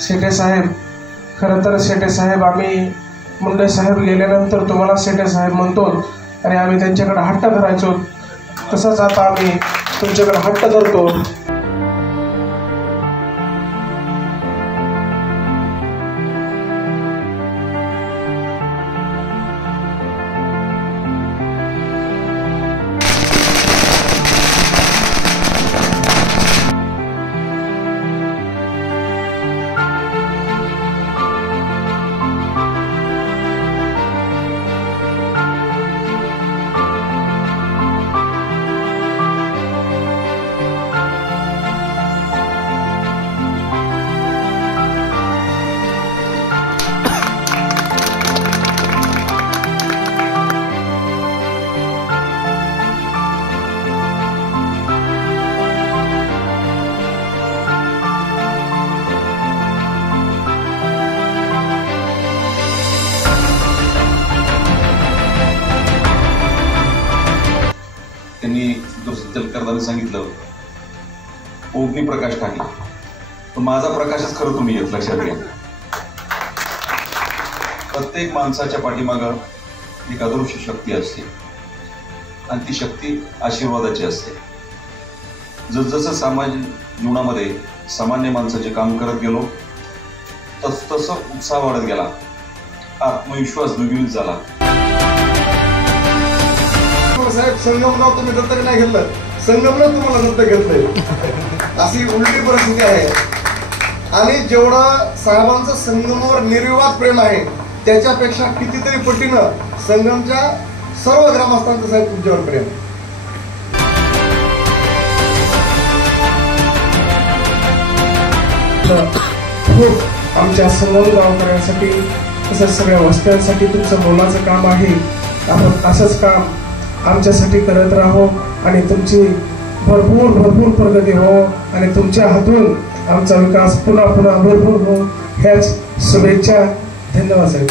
शेटे साहेब, खरं तर शेटे साहेब, आम्ही मुंडे साहेब गेल्यानंतर तुम्हाला शेटे साहेब म्हणतो आणि आम्ही त्यांच्याकडे हट्ट धरायचो, तसंच आता आम्ही तुमच्याकडे हट्ट धरतो. त्यांनी दुसऱ्या करताना सांगितलं ओघनी प्रकाश टाकला, तर माझा प्रकाशच खरं तुम्ही येत लक्षात घ्या. प्रत्येक माणसाच्या पाठीमागं एक अदृश्य शक्ती असते आणि ती शक्ती आशीर्वादाची असते. जसजसं सामाजिक जीवनामध्ये सामान्य माणसाचे काम करत गेलो तसं उत्साह वाढत गेला, आत्मविश्वास द्विगुणित झाला. साहेब, संगमगाव तुम्ही दत्तक नाही घेतलं, संगमनं तुम्हाला दत्तक घेतलंय, अशी उलटी परिस्थिती आहे. आणि जेवढं साहेबांचं संगमवर निर्विवाद प्रेम आहे त्याच्यापेक्षा कितीतरी पटीनं संगमच्या सर्व ग्रामस्थांचं साहेब तुमच्यावर प्रेम. खूप आमच्या संगम गावकऱ्यांसाठी तसंच सगळ्या वस्त्यांसाठी तुमचं मोलाचं काम आहे. आपण असंच काम आमच्यासाठी करत राहो आणि तुमची भरपूर प्रगती हो आणि तुमच्या हातून आमचा विकास पुन्हा भरपूर हो, ह्याच शुभेच्छा. धन्यवाद साहेब.